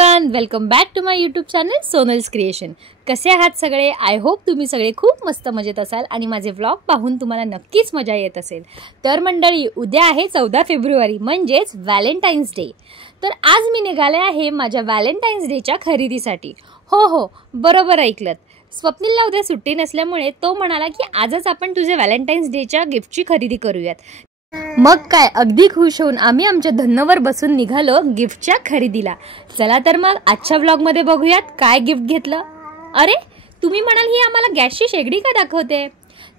Everyone, welcome back to my YouTube channel Sonal's creation. कसे आहात सगळे? आय होप तुम्ही सगळे खूप मस्त मजेत असाल आणि माझे व्लॉग पाहून तुम्हाला नक्कीच मजा येत असेल। तर मंडळी, उद्या आहे 14 फेब्रुवारी म्हणजेच व्हॅलेंटाईन्स डे। तर आज मी निघाले आहे माझ्या व्हॅलेंटाईन्स डेच्या खरेदीसाठी। हो, बरोबर ऐकलत। स्वप्नीलला उद्या सुट्टी नसल्यामुळे तो म्हणाला की आजच आपण तुझ्या व्हॅलेंटाईन्स डेच्या गिफ्टची खरेदी करूयात। मग काय, अगदी खुश होऊन आम्ही आमच्या धन्नवर बसून निघालो गिफ्टच्या खरेदीला। चला तर मग आजच्या व्लॉग मध्ये बघूयात काय गिफ्ट घेतलं। अरे, तुम्ही म्हणाल ही आम्हाला गॅसची शेगडी का दाखवते?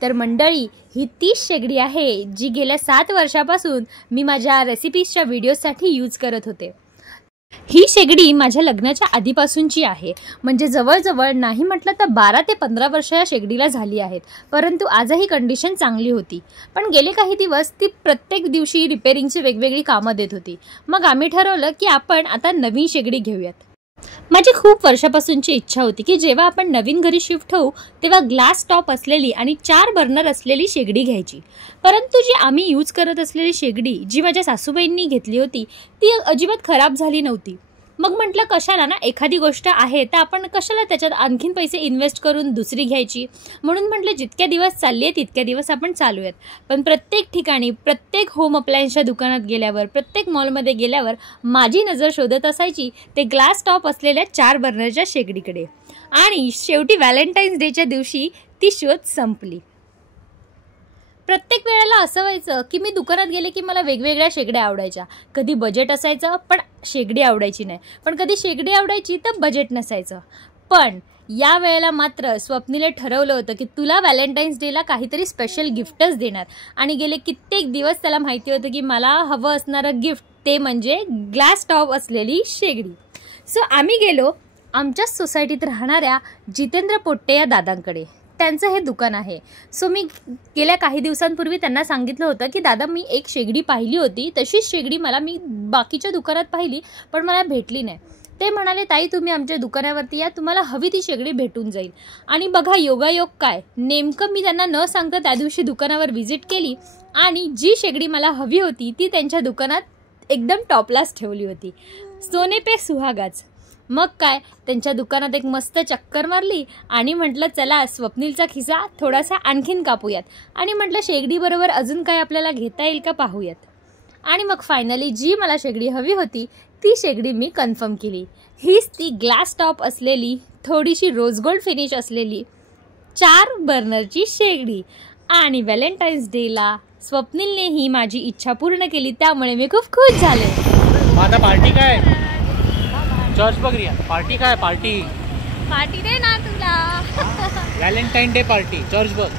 तर मंडळी, ही 30 शेगडी आहे जी गेल्या 7 वर्षापासून मी माझ्या रेसिपीजच्या व्हिडिओसाठी यूज करत होते। ही शेगडी माझ्या लग्नाच्या आधीपासूनची आहे, म्हणजे जवळजवळ नाही म्हटलं तर 12 ते 15 वर्ष या शेगडीला झाली आहेत। परंतु आजही कंडिशन चांगली होती, पण गेले काही दिवस ती प्रत्येक दिवशी रिपेअरिंगची वेगवेगळी कामं देत होती। मग आम्ही ठरवलं की आपण आता नवीन शेगडी घेऊयात। माझी खूप वर्षापासूनची इच्छा होती की जेव्हा आपण नवीन घरी शिफ्ट होऊ तेव्हा ग्लास टॉप असलेली आणि 4 बर्नर असलेली शेगडी घ्यायची। परंतु जी आम्ही यूज करत असलेली शेगडी जी माझ्या सासूबाईंनी घेतली होती ती अजिबात खराब झाली नव्हती। मग म्हटलं कशाला ना, एखादी गोष्ट आहे तर आपण कशाला त्याच्यात आणखीन पैसे इन्व्हेस्ट करून दुसरी घ्यायची। म्हणून म्हटलं जितके दिवस चालले तितके दिवस आपण चालूयात। पण प्रत्येक ठिकाणी, प्रत्येक होम अप्लायन्सच्या दुकानात गेल्यावर, प्रत्येक मॉलमध्ये गेल्यावर माझी नजर शोधत असायची ते ग्लास टॉप असलेल्या 4 बर्नरच्या शेगडीकडे। आणि शेवटी व्हॅलेंटाईन्स डेच्या दिवशी ती शोध संपली। प्रत्येक वेळेला असं व्हायचं की मी दुकानात गेले की मला वेगवेगळ्या शेगड्या आवडायच्या। कधी बजेट असायचं पण शेगडी आवडायची नाही, पण कधी शेगडी आवडायची तर बजेट नसायचं। पण या वेळेला मात्र स्वप्नीले ठरवलं होतं की तुला व्हॅलेंटाईन्स डेला काहीतरी स्पेशल गिफ्टच देणार। आणि गेले कित्येक दिवस त्याला माहिती होतं की मला हवं असणारं गिफ्ट ते म्हणजे ग्लास टॉप असलेली शेगडी। सो आम्ही गेलो आमच्याच सोसायटीत राहणाऱ्या जितेंद्र पोट्टे या दादांकडे। त्यांचं हे दुकान आहे। सो मी गेल्या काही दिवसांपूर्वी त्यांना सांगितलं होतं की दादा, मी एक शेगडी पाहिली होती, तशीच शेगडी मी बाकीच्या दुकानात पाहिली पण मला भेटली नाही। ते म्हणाले, ताई तुम्ही आमच्या दुकानावरती या, तुम्हाला हवी ती शेगडी भेटून जाईल। आणि बघा योगायोग काय, नेमकं मी त्यांना न सांगता त्या दिवशी दुकानावर व्हिजिट केली आणि जी शेगडी मला हवी होती ती त्यांच्या दुकानात एकदम टॉपलाच ठेवली होती। सोने पे सुहागाच। मग काय, त्यांच्या दुकानात एक मस्त चक्कर मारली आणि म्हटलं चला स्वप्नीलचा खिसा थोडासा आणखीन कापूयात। आणि म्हटलं शेगडी बरोबर अजून काय आपल्याला घेता येईल का पाहूयात। आणि मग फायनली जी मला शेगडी हवी होती ती शेगडी मी कन्फर्म केली। हीच ती ग्लास टॉप असलेली, थोडीशी रोज गोल्ड फिनिश असलेली 4 बर्नरची शेगडी। आणि व्हॅलेंटाईन्स डेला स्वप्नीलने ही माझी इच्छा पूर्ण केली, त्यामुळे मी खूप खुश झाले। माझा पार्टी काय चर्च बघ रिया, पार्टी काय पार्टी दे ना तुला। व्हॅलेंटाईन डे पार्टी चर्च बघ।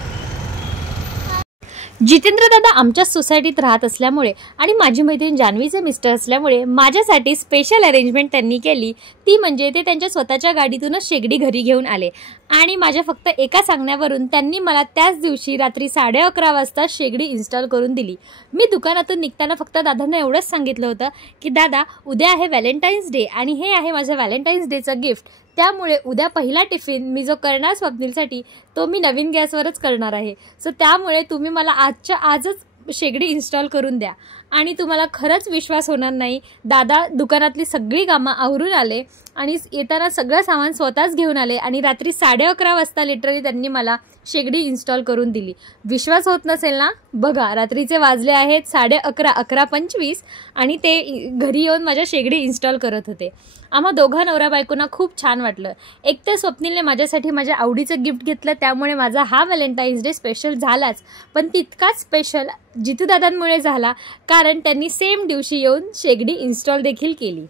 जितेंद्र दादा आमच्या सोसायटीत राहत असल्यामुळे आणि माझी मैत्रीण जान्हवीचे मिस्टर असल्यामुळे माझ्यासाठी स्पेशल अरेंजमेंट त्यांनी केली। ती म्हणजे ते त्यांच्या स्वतःच्या गाडीतूनच शेगडी घरी घेऊन आले आणि माझ्या फक्त एका सांगण्यावरून त्यांनी मला त्याच दिवशी रात्री 11:30 वाजता शेगडी इन्स्टॉल करून दिली। मी दुकानातून निघताना फक्त दादांना एवढंच सांगितलं होतं की दादा, उद्या आहे व्हॅलेंटाईन्स डे आणि हे आहे माझ्या व्हॅलेंटाईन्स डेचं गिफ्ट, त्यामुळे उद्या पहिला टिफिन मी जो करणार स्वप्नीलसाठी तो मी नवीन गॅसवरच करणार आहे। सो त्यामुळे तुम्ही मला आजच्या आजच शेगडी इन्स्टॉल करून द्या। आणि तुम्हाला खरंच विश्वास होणार नाही, दादा दुकानातली सगळी कामं आवरून आले आणि येताना सगळं सामान स्वतःच घेऊन आले आणि रात्री 11:30 वाजता लिटरली त्यांनी मला शेगडी इन्स्टॉल करून दिली। विश्वास होत नसेल ना, बघा रात्रीचे वाजले आहेत 11:30, 11:25 आणि ते घरी येऊन माझ्या शेगडी इन्स्टॉल करत होते। आम्हा दोघा नवरा बायकोंना खूप छान वाटलं। एक तर स्वप्नीलने माझ्यासाठी माझ्या आवडीचं गिफ्ट घेतलं, त्यामुळे माझा हा व्हॅलेंटाईन्स डे स्पेशल झालाच, पण तितकाच स्पेशल जितू दादांमुळे झाला, कारण त्यांनी सेम दिवशी येऊन शेगडी इन्स्टॉल देखील केली।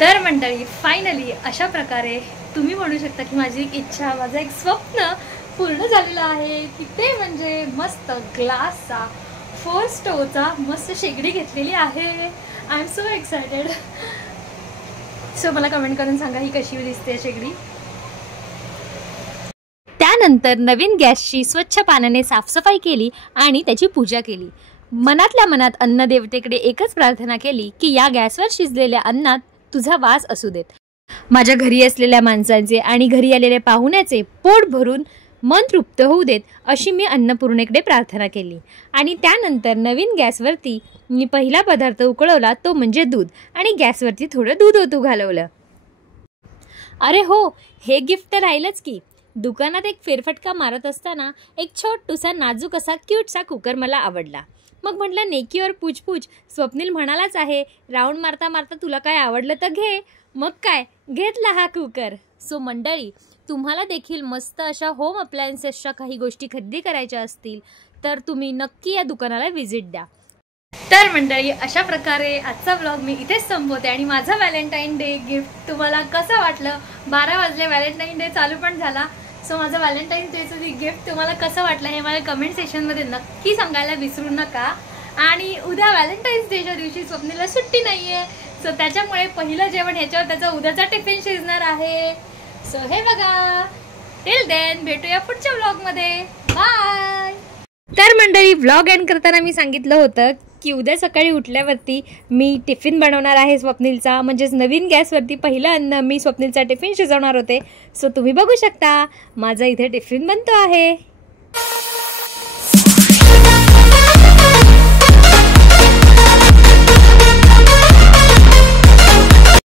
तर मंडळी, फायनली अशा प्रकारे तुम्ही म्हणू शकता की माझी एक इच्छा, माझं एक स्वप्न पूर्ण झालेलं आहे की ते म्हणजे मस्त ग्लासचा 4 स्टोवचा मस्त शेगडी घेतलेली आहे। I am so excited. So मला कमेंट करून सांगा ही कशी दिसते शेगडी। त्यानंतर नवीन गॅसची स्वच्छ पाण्याने साफसफाई केली आणि त्याची पूजा केली। मनातल्या मनात अन्नदेवतेकडे एकच प्रार्थना केली की या गॅसवर शिजलेल्या अन्नात तुझा वास असू देत। माझ्या घरी असलेल्या माणसांचे आणि घरी आलेल्या पाहुण्याचे पोट भरून मन तृप्त होऊ देत अशी मी अन्नपूर्णेकडे प्रार्थना केली. आणि त्यानंतर नवीन गॅसवरती मी पहिला पदार्थ उकळवला, तो म्हणजे दूध. आणि गॅसवरती थोडं दूध ओतू घालवलं. अरे हो, हे गिफ्ट तर राहिलंच की. दुकानात एक फेरफटका मारत असताना एक छोटूसा नाजूक असा क्यूटसा कुकर मला आवडला. मग म्हटलं नेकी और पूछ स्वप्नील म्हणालाच आहे, राऊंड मारता मारता तुला काय आवडलं तर घे. मग काय, घेतला हा कुकर. सो मंडळी, तुम्हाला देखील मस्त अशा होम अप्लायन्सेसच्या काही गोष्टी खरेदी करायच्या असतील तर तुम्ही नक्की या दुकानाला व्हिजिट द्या. तर मंडळी, अशा प्रकारे आजचा व्लॉग मी इथेच संपवते. आणि माझा व्हॅलेंटाईन डे गिफ्ट तुम्हाला कसं वाटलं? 12 वाजले, व्हॅलेंटाईन डे चालू पण झाला. सो माझं व्हॅलेंटाईन डेचं गिफ्ट तुम्हाला कसं वाटलं हे मला कमेंट सेक्शनमध्ये नक्की सांगायला विसरू नका. आणि उद्या व्हॅलेंटाईन्स डेच्या दिवशी स्वप्नीला सुट्टी नाही आहे. सो त्याच्यामुळे पहिलं जेवण ह्याच्यावर त्याचा उद्याचा टिफिन शिजणार आहे. सो हे बघा. टिल देन भेटूया पुढच्या व्लॉगमध्ये. बाय. तर मंडळी, व्लॉग एंड करताना मी सांगितलं होतं की उद्या सकाळी उठल्यावरती मी टिफिन बनवणार आहे स्वप्नीलचा. म्हणजेच नवीन गॅसवरती पहिलं अन्न मी स्वप्नीलचा टिफिन शिजवणार होते. सो तुम्ही बघू शकता माझा इथे टिफिन बनतो आहे.